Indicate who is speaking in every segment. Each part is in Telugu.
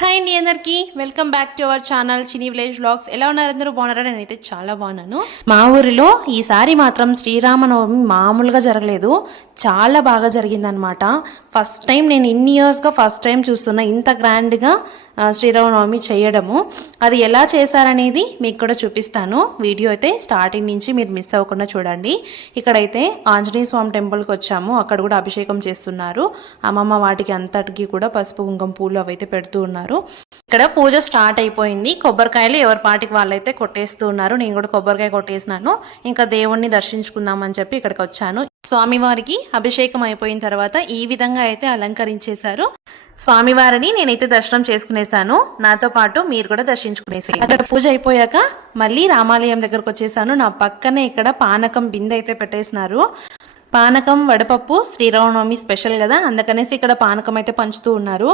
Speaker 1: హాయ్ అండి అందరికి. Welcome back to our channel Chinni village vlogs ఎలా ఉన్నారు అందరూ? బాగున్నారా? నేనైతే చాలా బాగున్నాను. మా ఊరిలో ఈసారి మాత్రం శ్రీరామనవమి మామూలుగా జరగలేదు. చాలా బాగా జరిగిందనమాట ఫస్ట్ టైం నేను ఇన్ని ఇయర్స్గా ఫస్ట్ టైం చూస్తున్నా. ఇంత గ్రాండ్గా శ్రీరామనవమి చేయడము. అది ఎలా చేశారనేది మీకు కూడా చూపిస్తాను. వీడియో అయితే స్టార్టింగ్ నుంచి మీరు మిస్ అవ్వకుండా చూడండి. ఇక్కడైతే ఆంజనేయ స్వామి టెంపుల్కి వచ్చాము. అక్కడ కూడా అభిషేకం చేస్తున్నారు. అమ్మమ్మ వాటికి అంతటికి కూడా పసుపు కుంకుమ పూలు అవైతే పెడుతూ ఉన్నారు. ఇక్కడ పూజ స్టార్ట్ అయిపోయింది. కొబ్బరికాయలు ఎవరి పాటికి వాళ్ళైతే కొట్టేస్తూ ఉన్నారు. నేను కూడా కొబ్బరికాయ కొట్టేసినాను. ఇంకా దేవుణ్ణి దర్శించుకుందామని చెప్పి ఇక్కడికి వచ్చాను. స్వామివారికి అభిషేకం అయిపోయిన తర్వాత ఈ విధంగా అయితే అలంకరించేశారు. స్వామివారిని నేనైతే దర్శనం చేసుకునేసాను నాతో పాటు మీరు కూడా దర్శించుకునేసారు అక్కడ పూజ అయిపోయాక మళ్ళీ రామాలయం దగ్గరకు వచ్చేసాను నా పక్కనే ఇక్కడ పానకం బిందె అయితే పెట్టేసినారు. పానకం వడపప్పు శ్రీరామనవమి స్పెషల్ కదా అందుకనేసి ఇక్కడ పానకం అయితే పంచుతూ ఉన్నారు.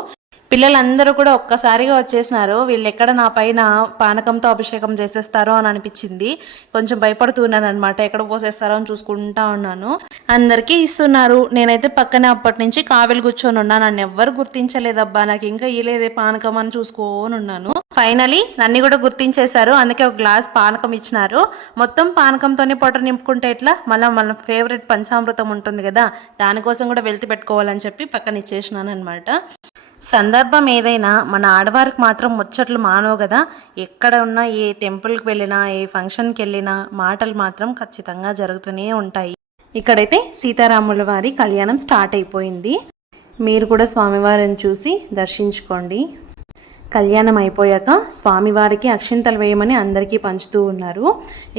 Speaker 1: పిల్లలందరూ కూడా ఒక్కసారిగా వచ్చేసినారు. వీళ్ళు ఎక్కడ నా పైన పానకంతో అభిషేకం చేసేస్తారో అని అనిపించింది. కొంచెం భయపడుతున్నాను అనమాట ఎక్కడ పోసేస్తారో అని చూసుకుంటా ఉన్నాను. అందరికీ ఇస్తున్నారు. నేనైతే పక్కనే అప్పటి నుంచి కావెలు కూర్చొని ఉన్నా. నన్ను ఎవ్వరు గుర్తించలేదబ్బా. నాకు ఇంకా ఇయలేదే పానకం అని చూసుకోని ఉన్నాను. ఫైనలీ నన్ను కూడా గుర్తించేశారు. అందుకే ఒక గ్లాస్ పానకం ఇచ్చినారు. మొత్తం పానకంతోనే పొట్ట నింపుకుంటే ఎట్లా? మళ్ళీ మన ఫేవరెట్ పంచామృతం ఉంటుంది కదా దానికోసం కూడా వెళ్తి పెట్టుకోవాలని చెప్పి పక్కన ఇచ్చేసినాను అనమాట సందర్భం ఏదైనా మన ఆడవారికి మాత్రం ముచ్చట్లు మానవు కదా. ఎక్కడ ఉన్నా ఏ టెంపుల్కి వెళ్ళినా ఏ ఫంక్షన్కి వెళ్ళినా మాటలు మాత్రం ఖచ్చితంగా జరుగుతూనే ఉంటాయి. ఇక్కడైతే సీతారాముల వారి కళ్యాణం స్టార్ట్ అయిపోయింది. మీరు కూడా స్వామివారిని చూసి దర్శించుకోండి. కళ్యాణం అయిపోయాక స్వామివారికి అక్షింతలు వేయమని అందరికీ పంచుతూ ఉన్నారు.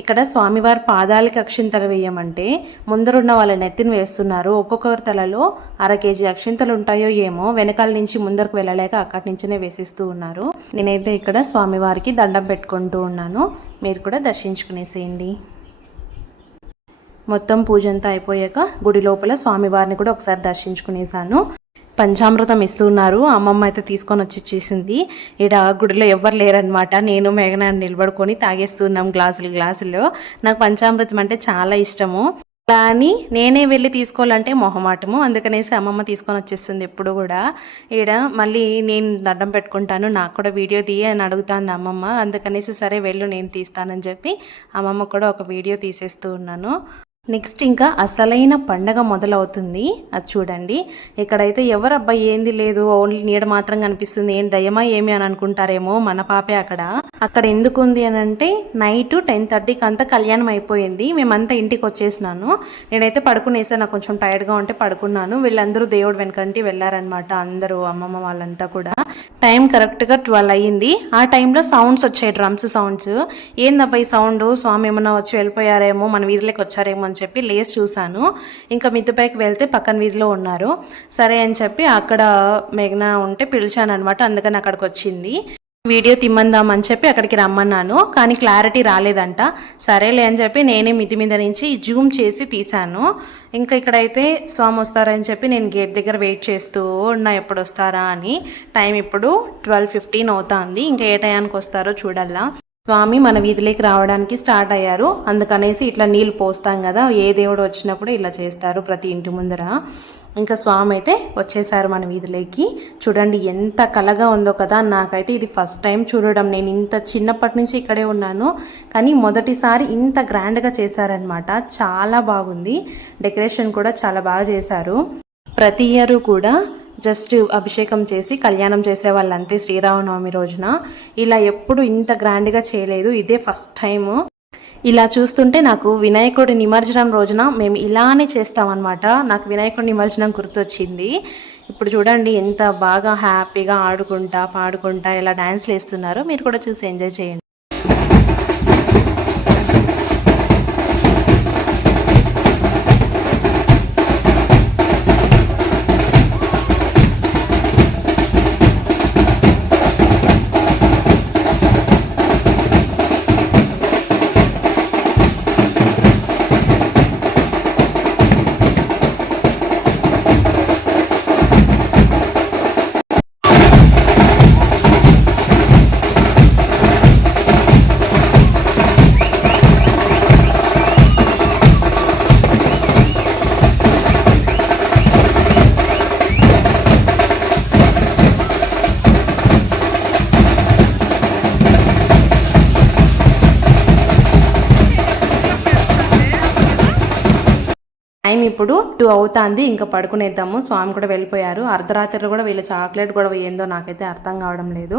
Speaker 1: ఇక్కడ స్వామివారి పాదాలకి అక్షింతలు వేయమంటే ముందరున్న వాళ్ళ నెత్తిని వేస్తున్నారు. ఒక్కొక్కరి తలలో అర కేజీ అక్షింతలు ఉంటాయో ఏమో వెనకాల నుంచి ముందరకు వెళ్ళలేక అక్కడి నుంచినే వేసిస్తూ ఉన్నారు. నేనైతే ఇక్కడ స్వామివారికి దండం పెట్టుకుంటూ ఉన్నాను. మీరు కూడా దర్శించుకునేసేయండి. మొత్తం పూజ అంతా అయిపోయాక గుడి లోపల స్వామివారిని కూడా ఒకసారి దర్శించుకునేసాను పంచామృతం ఇస్తున్నారు. అమ్మమ్మ అయితే తీసుకొని వచ్చి ఇచ్చేసింది. ఈడ గుడిలో ఎవ్వరు లేరనమాట నేను మేఘన నిలబడుకొని తాగేస్తున్నాం గ్లాసులు గ్లాసులు. నాకు పంచామృతం అంటే చాలా ఇష్టము. అలా అని నేనే వెళ్ళి తీసుకోవాలంటే మొహమాటము. అందుకనేసి అమ్మమ్మ తీసుకొని వచ్చేస్తుంది ఎప్పుడు కూడా. ఈడ మళ్ళీ నేను దండం పెట్టుకుంటాను. నాకు కూడా వీడియో తీయ అని అడుగుతాను అమ్మమ్మ. అందుకనేసి సరే వెళ్ళు నేను తీస్తానని చెప్పి అమ్మమ్మ కూడా ఒక వీడియో తీసేస్తూ ఉన్నాను. నెక్స్ట్ ఇంకా అసలైన పండగ మొదలవుతుంది. అది చూడండి. ఇక్కడైతే ఎవరు అబ్బాయి ఏంది లేదు ఓన్లీ నీడ మాత్రం కనిపిస్తుంది ఏం దయమా ఏమి అని అనుకుంటారేమో మన పాపే అక్కడ. అక్కడ ఎందుకు ఉంది అని అంటే నైట్ టెన్ థర్టీకి అంతా కళ్యాణం అయిపోయింది. మేమంతా ఇంటికి వచ్చేసినాను. నేనైతే పడుకునేసా. నాకు కొంచెం టైర్డ్గా ఉంటే పడుకున్నాను. వీళ్ళందరూ దేవుడు వెనకంటి వెళ్ళారనమాట అందరూ అమ్మమ్మ వాళ్ళంతా కూడా. టైం కరెక్ట్గా ట్వెల్వ్ అయ్యింది. ఆ టైంలో సౌండ్స్ వచ్చాయి డ్రమ్స్ సౌండ్స్. ఏందబ్బా ఈ సౌండ్? స్వామి ఏమన్నా వచ్చి వెళ్ళిపోయారేమో మన వీధిలోకి వచ్చారేమో అని చెప్పి లేచి చూశాను. ఇంకా మిద్దపైకి వెళ్తే పక్కన వీధిలో ఉన్నారు. సరే అని చెప్పి అక్కడ మేఘన ఉంటే పిలిచాను అనమాట అందుకని అక్కడికి వచ్చింది. వీడియో తిమ్మందామని చెప్పి అక్కడికి రమ్మన్నాను. కానీ క్లారిటీ రాలేదంట. సరేలే అని చెప్పి నేనే మిది మీద నుంచి జూమ్ చేసి తీశాను. ఇంకా ఇక్కడైతే స్వామి వస్తారని చెప్పి నేను గేట్ దగ్గర వెయిట్ చేస్తూ ఉన్నా ఎప్పుడు వస్తారా అని. టైం ఇప్పుడు ట్వెల్వ్ ఫిఫ్టీన్ అవుతుంది. ఇంకా ఏ టయానికి వస్తారో చూడాలా స్వామి మన వీధిలోకి రావడానికి స్టార్ట్ అయ్యారు. అందుకనేసి ఇట్లా నీళ్ళు పోస్తాం కదా ఏ దేవుడు వచ్చినప్పుడు ఇలా చేస్తారు ప్రతి ఇంటి ముందర. ఇంకా స్వామి అయితే వచ్చేసారు మన వీధిలోకి. చూడండి ఎంత కలగా ఉందో కదా నాకైతే ఇది ఫస్ట్ టైం చూడడం. నేను ఇంత చిన్నప్పటి నుంచి ఇక్కడే ఉన్నాను. కానీ మొదటిసారి ఇంత గ్రాండ్గా చేశారనమాట చాలా బాగుంది. డెకరేషన్ కూడా చాలా బాగా చేశారు. ప్రతి ఇయర్ కూడా జస్ట్ అభిషేకం చేసి కళ్యాణం చేసే వాళ్ళంతే శ్రీరామనవమి రోజున. ఇలా ఎప్పుడు ఇంత గ్రాండ్గా చేయలేదు. ఇదే ఫస్ట్ టైము. ఇలా చూస్తుంటే నాకు వినాయకుడి నిమజ్జనం రోజున మేము ఇలానే చేస్తామన్నమాట. నాకు వినాయకుడి నిమజ్జనం గుర్తొచ్చింది. ఇప్పుడు చూడండి ఎంత బాగా హ్యాపీగా ఆడుకుంటా పాడుకుంటా ఇలా డ్యాన్స్లు వేస్తున్నారో. మీరు కూడా చూసి ఎంజాయ్ చేయండి. టైం ఇప్పుడు టూ అవుతుంది. ఇంకా పడుకునేద్దాము. స్వామి కూడా వెళ్ళిపోయారు. అర్ధరాత్రిలో కూడా వీళ్ళ చాక్లెట్ కూడా ఏందో నాకైతే అర్థం కావడం లేదు.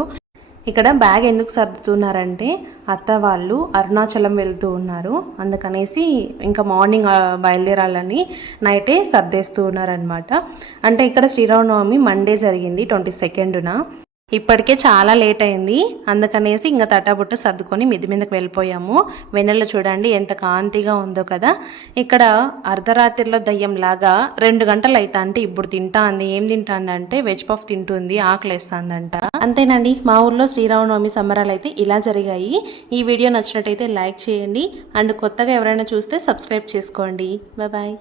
Speaker 1: ఇక్కడ బ్యాగ్ ఎందుకు సర్దుతున్నారంటే అత్త వాళ్ళు అరుణాచలం వెళ్తూ ఉన్నారు. అందుకనేసి ఇంకా మార్నింగ్ బయలుదేరాలని నైటే సర్దేస్తూ ఉన్నారనమాట అంటే ఇక్కడ శ్రీరామనవమి మండే జరిగింది ట్వంటీ సెకండ్న. ఇప్పటికే చాలా లేట్ అయింది. అందుకనేసి ఇంకా తటాబుట్ట సర్దుకొని మిది మీదకి వెళ్ళిపోయాము. వెన్నెల చూడండి ఎంత కాంతిగా ఉందో కదా. ఇక్కడ అర్ధరాత్రిలో దయ్యం లాగా రెండు గంటలు అవుతా అంటే ఇప్పుడు తింటా అంది ఏం తింటాంది అంటే వెజ్ పఫ్ తింటుంది ఆకలేస్తుందంట. అంతేనండి మా ఊర్లో శ్రీరామనవమి సంబరాలు అయితే ఇలా జరిగాయి. ఈ వీడియో నచ్చినట్టయితే లైక్ చేయండి. అండ్ కొత్తగా ఎవరైనా చూస్తే సబ్స్క్రైబ్ చేసుకోండి. బాయ్.